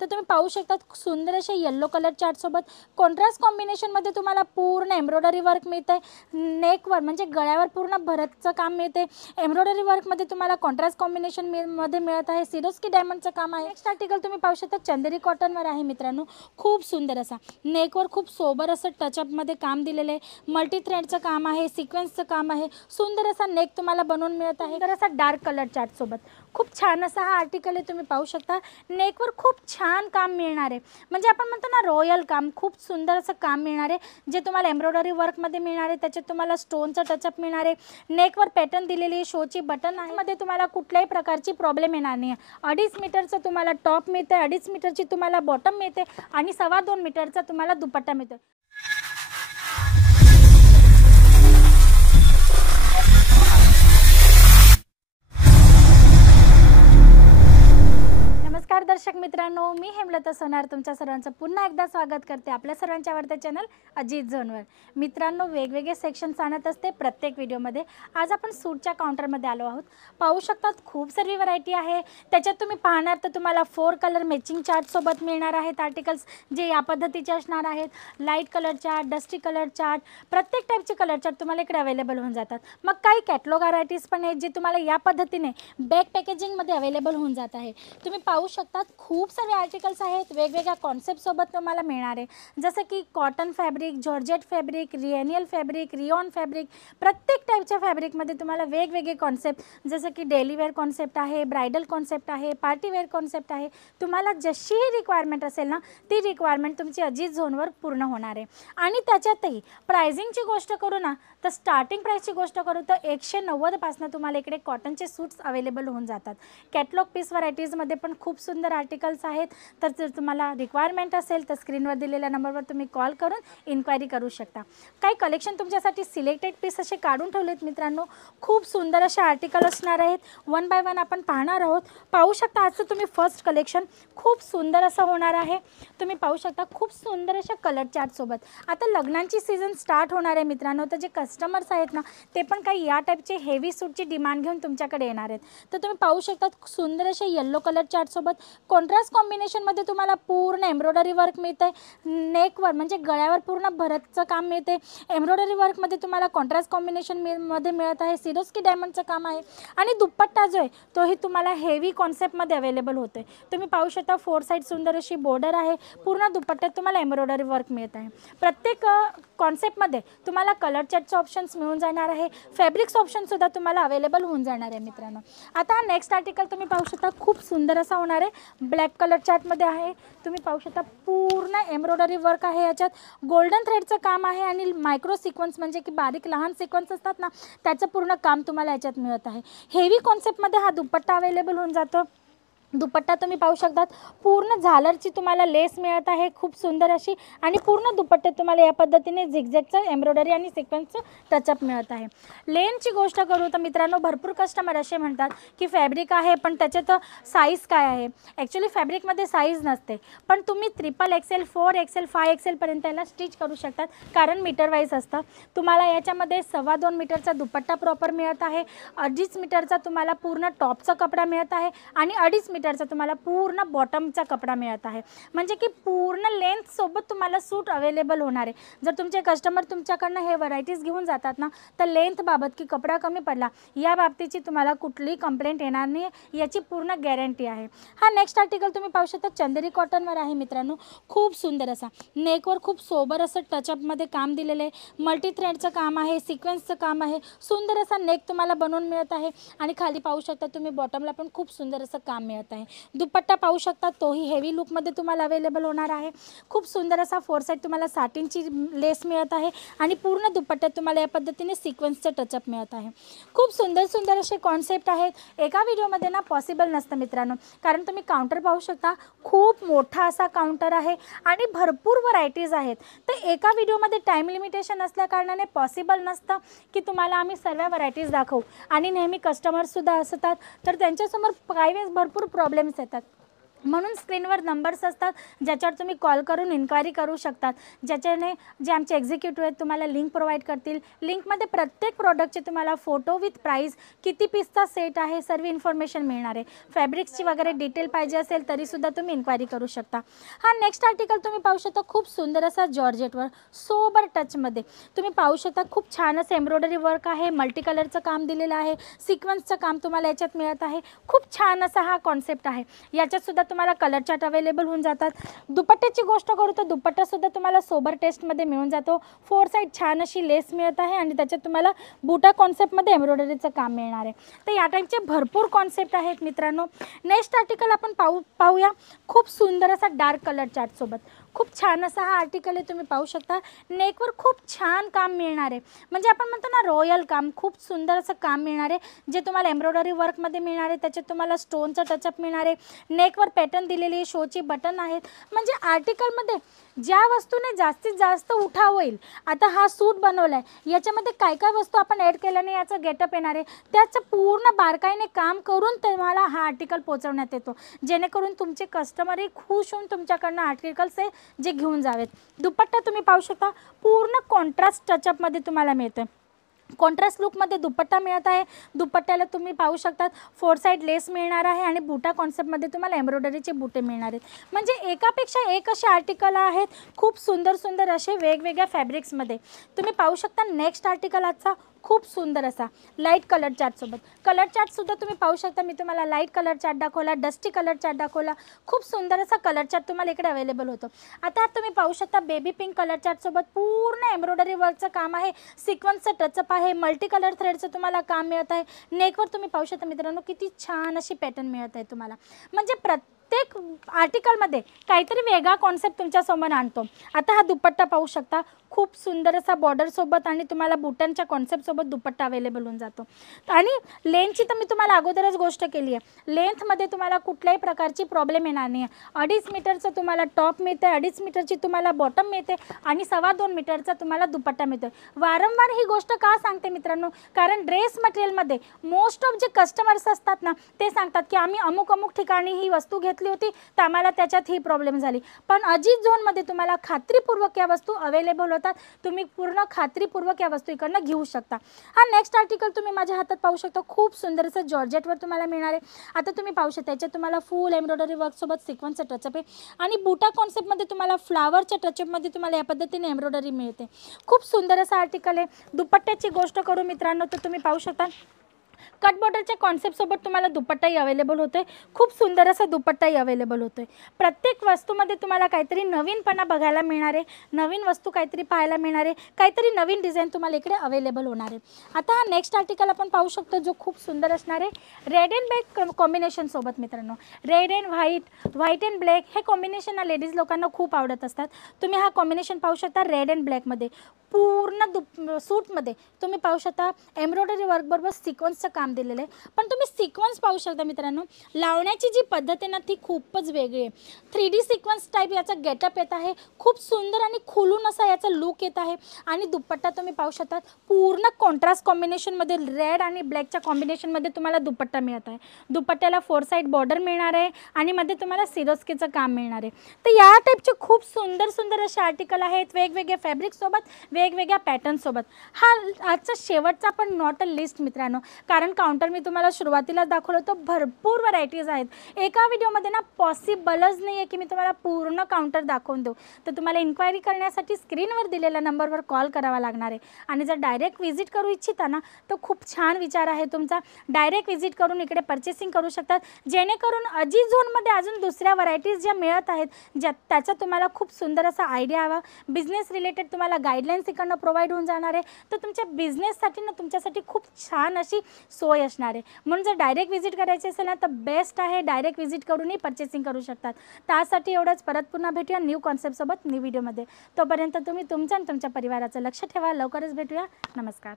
तर तुम्ही पाहू शकता सुंदर अशा येलो कलर चार्टसोबत कॉन्ट्रास्ट कॉम्बिनेशनमध्ये तुम्हाला पूर्ण एम्ब्रॉयडरी वर्क मिळते। नेकवर म्हणजे गळ्यावर पूर्ण भरतचं काम मिळते। एम्ब्रॉयडरी वर्कमध्ये तुम्हाला कॉन्ट्रास्ट कॉम्बिनेशन मध्ये मिळत आहे। सिरोस्की डायमंडचं काम आहे। नेक्स्ट आर्टिकल तुम्ही पाहू शकता चंदेरी कॉटनवर आहे मित्रांनो। खूप सुंदर असा नेकवर खूप सोबर असं टचअपमध्ये काम दिलेलं आहे। मल्टी थ्रेडचं काम आहे, सिक्वेन्सचं काम आहे। सुंदर असा नेक तुम्हाला बनवून मिळत आहे। तर असा डार्क कलर चार्टसोबत खूप छान असा हा आर्टिकल आहे। तुम्ही पाहू शकता नेकवर खूप छान काम मिळणार आहे, म्हणजे आपण म्हणतो ना रॉयल काम, खूप सुंदर असं काम मिळणार आहे जे तुम्हाला एम्ब्रॉयडरी वर्कमध्ये मिळणार आहे। त्याच्यात तुम्हाला स्टोनचं टचअप मिळणार आहे। नेकवर पॅटर्न दिलेली आहे, शोची बटन आहे, मध्ये तुम्हाला कुठल्याही प्रकारची प्रॉब्लेम येणार नाही। 2.5 मीटरचं तुम्हाला टॉप मिळते, 2.5 मीटरची तुम्हाला बॉटम मिळते आणि 2.25 मीटरचा तुम्हाला दुपट्टा मिळतो। नमस्कार दर्शक मित्रांनो, मी हेमलता सोनार तुमच्या सर्वांचं पुन्हा एकदा स्वागत करते आपल्या सर्वांच्या आवडत्या चॅनल अजित झोनवर। मित्रांनो, वेगवेगळे सेक्शन्स आणत असते प्रत्येक व्हिडिओमध्ये। आज आपण सूटच्या काउंटरमध्ये आलो आहोत। पाहू शकतात खूप सारी व्हरायटी आहे। त्याच्यात तुम्ही पाहणार तर तुम्हाला 4 कलर मॅचिंग चार्टसोबत मिळणार आहेत आर्टिकल्स, जे या पद्धतीचे असणार आहेत। Light colour chart, dusty colour chart, प्रत्येक टाईपचे कलर चार्ट तुम्हाला इकडे अवेलेबल होऊन जातात। मग काही कॅटलॉग व्हरायटीज पण आहेत जे तुम्हाला या पद्धतीने बॅग पॅकेजिंगमध्ये अवेलेबल होऊन जात आहे। तुम्ही पाहू शकतात खूप सारे आर्टिकल्स आहेत, वेगवेगळ्या कॉन्सेप्टसोबत तुम्हाला मिळणार आहे, जसं की कॉटन फॅब्रिक, जॉर्जेट फॅब्रिक, रिएनियल फॅब्रिक, रिओन फॅब्रिक। प्रत्येक टाईपच्या फॅब्रिकमध्ये तुम्हाला वेगवेगळे कॉन्सेप्ट, जसं की डेली वेअर कॉन्सेप्ट आहे, ब्रायडल कॉन्सेप्ट आहे, पार्टी वेअर कॉन्सेप्ट आहे। तुम्हाला जशीही रिक्वायरमेंट असेल ना, ती रिक्वायरमेंट तुमची अजित झोनवर पूर्ण होणार आहे। आणि त्याच्यातही प्राइसिंगची गोष्ट करू ना, तर स्टार्टिंग प्राइसची गोष्ट करू तर 190 पासून तुम्हाला इकडे कॉटनचे सूट्स अवेलेबल होऊन जातात। कॅटलॉग पीस व्हरायटीजमध्ये पण खूप सुंदर आर्टिकल्स आहेत। तर जर तुम्हाला रिक्वायरमेंट असेल तर स्क्रीनवर दिलेल्या नंबरवर तुम्ही कॉल करून इन्क्वायरी करू शकता। काही कलेक्शन तुमच्यासाठी सिलेक्टेड पीस असे काढून ठेवलेत मित्रांनो। खूप सुंदर असे आर्टिकल असणार आहेत, वन बाय वन आपण पाहणार आहोत। पाहू शकता आजचं तुम्ही फर्स्ट कलेक्शन खूप सुंदर असं होणार आहे। तुम्ही पाहू शकता खूप सुंदर अशा कलर चार्टसोबत। आता लग्नांची सीझन स्टार्ट होणार आहे मित्रांनो, तर जे कस्टमर्स आहेत ना, ते पण काही या टाईपचे हेवी सूटची डिमांड घेऊन तुमच्याकडे येणार आहेत। तर तुम्ही पाहू शकता सुंदर असे येलो कलर चार्टसोबत कॉन्ट्रास्ट कॉम्बिनेशनमध्ये तुम्हाला पूर्ण एम्ब्रॉयडरी वर्क मिळते। नेकवर म्हणजे गळ्यावर पूर्ण भरतचं काम मिळते। एम्ब्रॉयडरी वर्कमध्ये तुम्हाला कॉन्ट्रास्ट कॉम्बिनेशनमध्ये मिळत आहे। सिरोस्की डायमंडचं काम आहे आणि दुपट्टा जो आहे तोही तुम्हाला हेवी कॉन्सेप्टमध्ये अवेलेबल होतो आहे। तुम्ही पाहू शकता 4 साइड सुंदर अशी बॉर्डर आहे। पूर्ण दुपट्ट्यात तुम्हाला एम्ब्रॉयडरी वर्क मिळत आहे। प्रत्येक कॉन्सेप्टमध्ये तुम्हाला कलर चार्टचे ऑप्शन्स मिळून जाणार आहे। फॅब्रिक्स ऑप्शनसुद्धा तुम्हाला अवेलेबल होऊन जाणार आहे मित्रांनो। आता नेक्स्ट आर्टिकल तुम्ही पाहू शकता खूप सुंदर असा होणार आहे, ब्लॅक कलर चार्टमध्ये आहे। तुम्ही पाहू शकता पूर्ण एम्ब्रॉयडरी वर्क आहे, याच्यात गोल्डन थ्रेडचं काम आहे आणि मायक्रो सिक्वेन्स म्हणजे की बारीक लहान सिक्वेन्स असतात ना, त्याचं पूर्ण काम तुम्हाला याच्यात मिळत आहे। हेवी कॉन्सेप्टमध्ये हा दुपट्टा अवेलेबल होऊन जातो। दुपट्टा तुम्ही पाहू शकतात पूर्ण झालरची तुम्हाला लेस मिळत आहे, खूप सुंदर अशी, आणि पूर्ण दुपट्ट्यात तुम्हाला या पद्धतीने झिगझॅगचं एम्ब्रॉयडरी आणि सिक्वेन्सचं टचअप मिळत आहे। लेंथची गोष्ट करू तर मित्रांनो, भरपूर कस्टमर असे म्हणतात की फॅब्रिक आहे पण त्याच्यात साईज काय आहे। ॲक्च्युली फॅब्रिकमध्ये साईज नसते, पण तुम्ही XXL, 4XL, 5XL पर्यंत याला स्टिच करू शकतात, कारण मीटर वाईज असतं। तुम्हाला याच्यामध्ये 2.25 मीटरचा दुपट्टा प्रॉपर मिळत आहे, 2.5 मीटरचा तुम्हाला पूर्ण टॉपचा कपडा मिळत आहे आणि 2.5 मीटरचा तुम्हाला पूर्ण बॉटमचा कपडा मिळत आहे। म्हणजे की पूर्ण लेंथ सोबत तुम्हाला सूट अवेलेबल होणार आहे। जर तुमचे कस्टमर तुमच्याकडनं हे व्हरायटीज घेऊन जातात ना, तर लेंथ बाबत की कपडा कमी पडला या बाबतीची तुम्हाला कुठलीही कंप्लेंट येणार नाही, याची पूर्ण गॅरंटी आहे। हा नेक्स्ट आर्टिकल तुम्ही पाहू शकता चंदेरी कॉटनवर आहे मित्रांनो। खूप सुंदर असा नेकवर खूप सोबर असं टचअपमध्ये काम दिलेलं आहे। मल्टी थ्रेडचं काम आहे, सिक्वेन्सचं काम आहे। सुंदर असा नेक तुम्हाला बनवून मिळत आहे आणि खाली पाहू शकता तुम्ही बॉटमला पण खूप सुंदर असं काम मिळत आहे। दुपट्टा पाहू शकता, तोही हेवी लुकमध्ये तुम्हाला अवेलेबल होणार आहे। खूप सुंदर असा 4 साइड तुम्हाला साटिनची लेस मिळत आहे आणि पूर्ण दुपट्ट्यात तुम्हाला या पद्धतीने सिक्वेन्सचं टचअप मिळत आहे। खूप सुंदर सुंदर असे कॉन्सेप्ट आहेत, एका व्हिडिओमध्ये ना पॉसिबल नसतं मित्रांनो, कारण तुम्ही काउंटर पाहू शकता खूप मोठा असा काउंटर आहे आणि भरपूर व्हरायटीज आहेत। तर एका व्हिडिओमध्ये टाईम लिमिटेशन असल्या कारणाने पॉसिबल नसतं की तुम्हाला आम्ही सर्व व्हरायटीज दाखवू, आणि नेहमी कस्टमरसुद्धा असतात तर त्यांच्यासमोर काही वेळेस भरपूर प्रॉब्लेम्स येतात। म्हणून स्क्रीनवर नंबर्स असतात ज्याच्यावर तुम्ही कॉल करून इन्क्वायरी करू शकतात, ज्याच्याने जे आमचे एक्झिक्युटिव्ह आहेत तुम्हाला लिंक प्रोव्हाइड करतील. लिंकमध्ये प्रत्येक प्रॉडक्टचे तुम्हाला फोटो विथ प्राईस, किती पीसचा सेट आहे, सर्व इन्फॉर्मेशन मिळणार आहे. फॅब्रिक्सची वगैरे डिटेल पाहिजे असेल तरीसुद्धा तुम्ही इन्क्वायरी करू शकता. हा नेक्स्ट आर्टिकल तुम्ही पाहू शकता, खूप सुंदर असा जॉर्जेटवर सोबर टचमध्ये तुम्ही पाहू शकता. खूप छान असं एम्ब्रॉयडरी वर्क आहे, मल्टी कलरचं काम दिलेलं आहे, सिक्वन्सचं काम तुम्हाला याच्यात मिळत आहे. खूप छान असा हा कॉन्सेप्ट आहे. याच्यातसुद्धा तुम्हाला कलर चार्ट अवेलेबल होऊन जातात. दुपट्ट्याची गोष्ट करू तर दुपट्टासुद्धा तुम्हाला सोबर टेस्टमध्ये मिळून जातो. 4 साईड छान अशी लेस मिळत आहे आणि त्याच्यात तुम्हाला बुटा कॉन्सेप्टमध्ये एम्ब्रॉयडरीचं काम मिळणार आहे. तर या टाईपचे भरपूर कॉन्सेप्ट आहेत मित्रांनो. नेक्स्ट आर्टिकल आपण पाहूया. खूप सुंदर असा डार्क कलर चार्टसोबत खूप छान असा हा आर्टिकल आहे. तुम्ही पाहू शकता नेकवर खूप छान काम मिळणार आहे. म्हणजे आपण म्हणतो ना रॉयल काम, खूप सुंदर असं काम मिळणार आहे जे तुम्हाला एम्ब्रॉयडरी वर्कमध्ये मिळणार आहे. त्याच्यात तुम्हाला स्टोनचा टचअप मिळणार आहे. नेकवर पॅटर्न दिलेली आहे, शोची बटन आहेत. म्हणजे आर्टिकलमध्ये ज्या वस्तूने जास्तीत जास्त उठाव होईल. आता हा सूट बनवला आहे, याच्यामध्ये काय काय वस्तू आपण ॲड केल्याने याचं गेटअप येणार आहे त्याचं पूर्ण बारकाईने काम करून तुम्हाला हा आर्टिकल पोचवण्यात येतो, जेणेकरून तुमचे कस्टमरही खुश होऊन तुमच्याकडनं आर्टिकल्स आहे जे घेऊन जावेत. दुपट्टा तुम्ही पाहू शकता पूर्ण कॉन्ट्रास्ट टचअपमध्ये तुम्हाला मिळतं. कॉन्ट्रास्ट लुकमध्ये दुपट्टा मिळत आहे. दुपट्ट्याला तुम्ही पाहू शकतात 4 साईड लेस मिळणार आहे आणि बुटा कॉन्सेप्टमध्ये तुम्हाला एम्ब्रॉयडरीचे बुटे मिळणार आहेत. म्हणजे एकापेक्षा एक असे आर्टिकल आहेत, खूप सुंदर सुंदर असे वेगवेगळ्या फॅब्रिक्समध्ये. तुम्ही पाहू शकता नेक्स्ट आर्टिकल आजचा खूप सुंदर असा लाईट कलर चार्टसोबत. कलर चार्टसुद्धा तुम्ही पाहू शकता. मी तुम्हाला लाईट कलर चार्ट दाखवला, डस्टी कलर चार्ट दाखवला. खूप सुंदर असा कलर चार्ट तुम्हाला इकडे अवेलेबल होतो. आता तुम्ही पाहू शकता बेबी पिंक कलर चार्टसोबत पूर्ण एम्ब्रॉयडरी वर्कचं काम आहे, सिक्वन्सचं टचअप आहे, मल्टी कलर थ्रेडचं तुम्हाला काम मिळत आहे. नेकवर तुम्ही पाहू शकता मित्रांनो किती छान अशी पॅटर्न मिळत आहे तुम्हाला. म्हणजे प्रत्येक आर्टिकलमध्ये काहीतरी वेगळा कॉन्सेप्ट तुमच्यासमोर आणतो. आता हा दुपट्टा पाहू शकता खूप सुंदर असा बॉर्डरसोबत आणि तुम्हाला बुटांच्या कॉन्सेप्टसोबत दुपट्टा अवेलेबल होऊन जातो. आणि लेंथची तर मी तुम्हाला अगोदरच गोष्ट केली आहे. लेंथमध्ये तुम्हाला कुठल्याही प्रकारची प्रॉब्लेम येणार नाही आहे. 2.5 मीटरचं तुम्हाला टॉप मिळते, 2.5 मीटरची तुम्हाला बॉटम मिळते आणि 2.25 मीटरचा तुम्हाला दुपट्टा मिळतो. वारंवार ही गोष्ट का सांगते मित्रांनो, कारण ड्रेस मटेरियलमध्ये मोस्ट ऑफ जे कस्टमर्स असतात ना ते सांगतात की आम्ही अमुक अमुक ठिकाणी ही वस्तू घेतली होती तर आम्हाला त्याच्यात ही प्रॉब्लेम झाली. पण अजित झोनमध्ये तुम्हाला खात्रीपूर्वक या वस्तू अवेलेबल होतात. तुम्ही पूर्ण खात्रीपूर्वक या वस्तू इकडनं घेऊ शकता. हा नेक्स्ट आर्टिकल तुम्ही माझ्या हातात पाहू शकता. खूप सुंदर असं जॉर्जेटवर तुम्हाला मिळणार आहे. आता तुम्ही पाहू शकता याच्यात तुम्हाला फुल एम्ब्रॉयडरी वर्कसोबत सिक्वन्सचं टचअप आहे आणि बुटा कॉन्सेप्टमध्ये तुम्हाला फ्लावरच्या टचअपमध्ये तुम्हाला या पद्धतीने एम्ब्रॉयडरी मिळते. खूप सुंदर असं आर्टिकल आहे. दुपट्ट्याची गोष्ट करू मित्रांनो तर तुम्ही पाहू शकता कट बॉर्डरच्या कॉन्सेप्टसोबत तुम्हाला दुपट्टाही अवेलेबल होतो आहे. खूप सुंदर असा दुपट्टाही अवेलेबल होतो आहे. प्रत्येक वस्तूमध्ये तुम्हाला काहीतरी नवीनपणा बघायला मिळणार आहे, नवीन वस्तू काहीतरी पाहायला मिळणार आहे, काहीतरी नवीन डिझाईन तुम्हाला इकडे अवेलेबल होणार आहे. आता हा नेक्स्ट आर्टिकल आपण पाहू शकतो जो खूप सुंदर असणार आहे. रेड अँड ब्लॅक कॉम्बिनेशनसोबत मित्रांनो. Red and white, white and black हे कॉम्बिनेशन लेडीज लोकांना खूप आवडत असतात. तुम्ही हा कॉम्बिनेशन पाहू शकता रेड अँड ब्लॅकमध्ये. पूर्ण सूटमध्ये तुम्ही पाहू शकता एम्ब्रॉयडरी वर्कबरोबर सिक्वन्सचं काम दिलेलं आहे. पण तुम्ही सिक्वन्स पाहू शकता मित्रांनो, लावण्याची जी पद्धत आहे ना ती खूपच वेगळी आहे. 3D सिक्वन्स टाईप याचा गेटअप येत आहे. खूप सुंदर आणि खुलून असा याचा लुक येत आहे. आणि दुपट्टा तुम्ही पाहू शकता पूर्ण कॉन्ट्रास्ट कॉम्बिनेशनमध्ये रेड आणि ब्लॅकच्या कॉम्बिनेशनमध्ये तुम्हाला दुपट्टा मिळत आहे. दुपट्ट्याला 4 साईड बॉर्डर मिळणार आहे आणि मध्ये तुम्हाला सिरोस्कीचं काम मिळणार आहे. तर या टाईपचे खूप सुंदर सुंदर असे आर्टिकल आहेत वेगवेगळ्या फॅब्रिकसोबत, वेगवेगळ्या पॅटर्नसोबत. हा आजचा शेवटचा पण नॉट अ लिस्ट मित्रांनो, कारण काउंटर मी तुम्हाला सुरुवातीलाच दाखवलं होतं भरपूर व्हरायटीज आहेत. एका व्हिडिओमध्ये ना पॉसिबलच नाही आहे की मी तुम्हाला पूर्ण काउंटर दाखवून देऊ. तर तुम्हाला इन्क्वायरी करण्यासाठी स्क्रीनवर दिलेल्या नंबरवर कॉल करावा लागणार आहे. आणि जर डायरेक्ट व्हिजिट करू इच्छिता ना तर खूप छान विचार आहे तुमचा. डायरेक्ट व्हिजिट करून इकडे पर्चेसिंग करू शकतात, जेणेकरून अजित झोनमध्ये अजून दुसऱ्या व्हरायटीज ज्या मिळत आहेत त्याचा तुम्हाला खूप सुंदर असा आयडिया हवा. बिझनेस रिलेटेड तुम्हाला गाईडलाईन्स इकडनं प्रोव्हाइड होऊन जाणार आहे. तर तुमच्या बिझनेससाठी ना तुमच्यासाठी खूप छान अशी सोय असणार आहे. म्हणून जर डायरेक्ट व्हिजिट करायची असेल ना तर बेस्ट आहे, डायरेक्ट व्हिजिट करूनही पर्चेसिंग करू शकतात. त्यासाठी एवढंच. परत पुन्हा भेटूया न्यू कॉन्सेप्टसोबत न्यू व्हिडिओमध्ये. तोपर्यंत तुम्ही तुमचं आणि तुमच्या परिवाराचं लक्ष ठेवा. लवकरच भेटूया. नमस्कार.